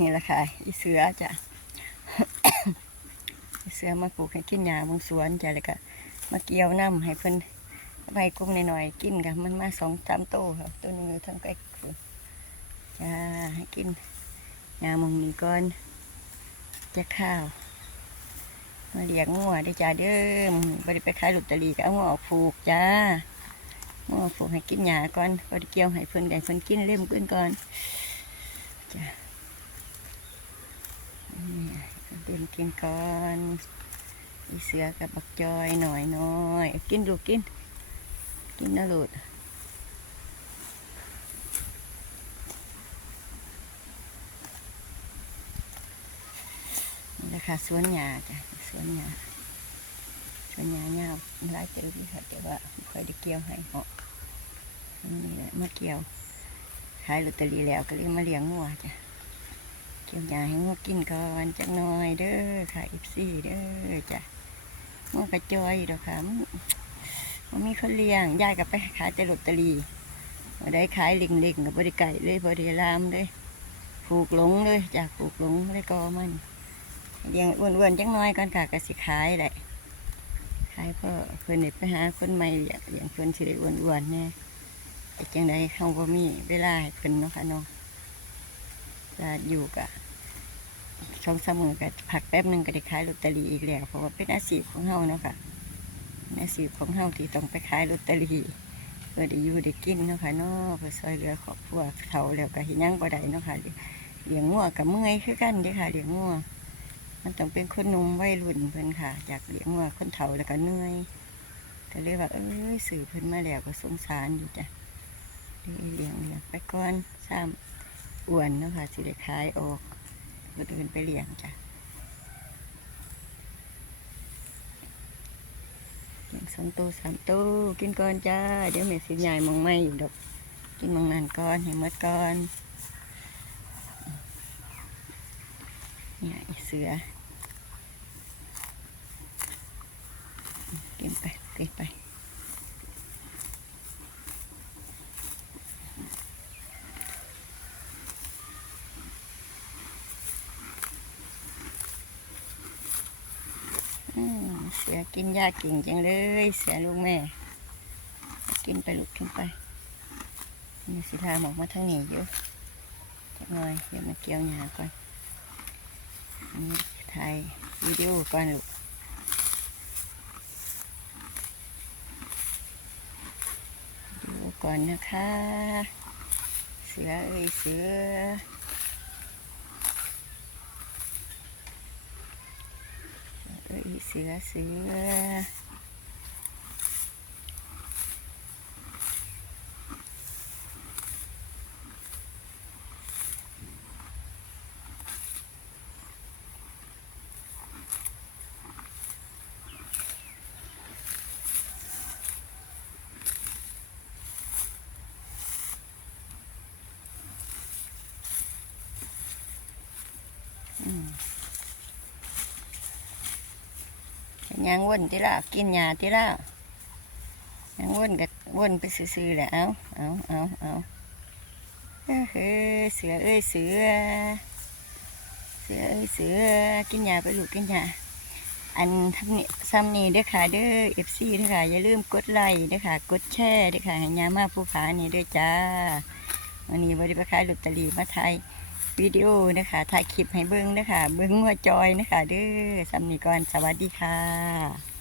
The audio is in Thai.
นี่แหละค่ะ อีเสือจ้ะอีเสือมาปลูกให้กินหญ้าบงสวนจ้ะแล้วก็มาเกี่ยวน้ำให้เพิ่นไปกุ้มหน่อยๆกินกันมันมาสองสามโตค่ะตัวนึงอยู่ทางใกล้จ้าให้กินหญ้ามงนี้ก่อนจะข้าวมาเลี้ยงงัวได้จ้าเด้อบริไปขายลอตเตอรี่ก็เอางัวออกผูกจ้า งัวออกผูกให้กินหญ้าก่อนบริเกี่ยวให้เพิ่นไก่เพิ่นกินเล่มขึ้นก่อนจ้านี่เดินกินก่อนอีเสือกับบักจอยหน่อยน้อยกินดูกกิน กินนะลูกนี่แหละค่ะสวนหญ้าจ้ะสวนหญ้า สวนหญ้าเงาหลายเจอพี่ค่ะแต่ว่าไม่ค่อยได้เกี่ยวให้เหาะนี่แหละมาเกี่ยวขายลอตเตอรี่แล้วก็เลยมาเลี้ยงงัวจ้ะเกี่ยวหญ้าให้งัวกินก่อนจักหน่อยเด้อค่ะอีซี่เด้อจ้ะงัวกระจอยดอกค่ะมันมีคนเลี้ยงยายก็ไปขายแต่ลอตเตอรี่มาได้ขายลิงลิงกับบริไก่เลยบริรามเลยผูกหลงเลยจากผูกหลงเลยก็มันเลี้ยงอ้วนๆจังน้อยก่อนค่ะก็สิขายแหละ ขายพ่อเพื่นเด็ไปหาคนใหม่เลี้ยงเลี้ยงเพื่นสิได้อ้วนๆแน่แต่จังใดเขาบ่มีเวลาให้เพิ่นเนาะค่ะเนาะจะอยู่กะช่องสมือกับผักแป๊บหนึงก็ได้ขายลอตเตอรี่อีกแล้วเพราะว่าเป็นอาชีพของเฮาเนาะค่ะนอาชีพของเฮาที่ต้องไปขายลอตเตอรี่เพื่อได้อยู่ได้กินเนาะค่ะเนาะเพื่อช่วยเหลือครอบครัวเขาแล้วก็เห็นยังบ่ได้เนาะค่ะเลี้ยงงัวกับเมื่อยคือกันเด้ค่ะเลี้ยงงัว มันต้องเป็นคนนุ่มวัยรุ่นเพิ่นค่ะจากเลี้ยงว่าคนเฒ่าแล้วก็เหนื่อยก็เลยว่าเอ้ยสื่อเพิ่นมาแล้วก็สงสารอยู่จ้ะเลี้ยงเลี้ยงไปก่อนซ้ำอ้วนเนาะค่ะสิได้ขายออกก็เดินไปเลี้ยงจ้ะเลี้ยงสองตัวสามตัวกินก่อนจ้า เดี๋ยวแม่สิยายมองไม่อยู่ดอกกินมองนานก่อนให้หมดก่อนเนี่ย เสือกินไปกินไปเสือกินยากิ่งจังเลย เสือลูกแม่ กินไปลูกกินไปมีสิทาหมอกมาทางนี้อยู่จักหน่อยเดี๋ยวมาเกี่ยวหญ้าก่อน ถ่ายวิดีโอก่อนลูกดูก่อนนะคะ เสือเอ้ยเสือเอ้ยเสือเสือ ยางว่นที่ละกินหญ้าที่ละยางว่นกับว่นไปซื่อๆแหละเอาเอาเอาเอาเอ้อเฮ้อเสือเอ้ยเสือ เสือเอ้ยเสือกินหญ้าไปลูกกินหญ้าอันทำนี่ซ้ำนี่เด้อค่ะเด้อเอฟซีเด้อค่ะอย่าลืมกดไลค์เด้อค่ะกดแชร์เด้อค่ะให้ยามาผู้ขานี่เด้อจ้าวันนี้บริไปขายลอตตอรี่มาไทย วิดีโอนะคะถ่ายคลิปให้เบิ้งนะคะเบิ้งมัวจอยนะคะเด้อสำนีก่อนสวัสดีค่ะ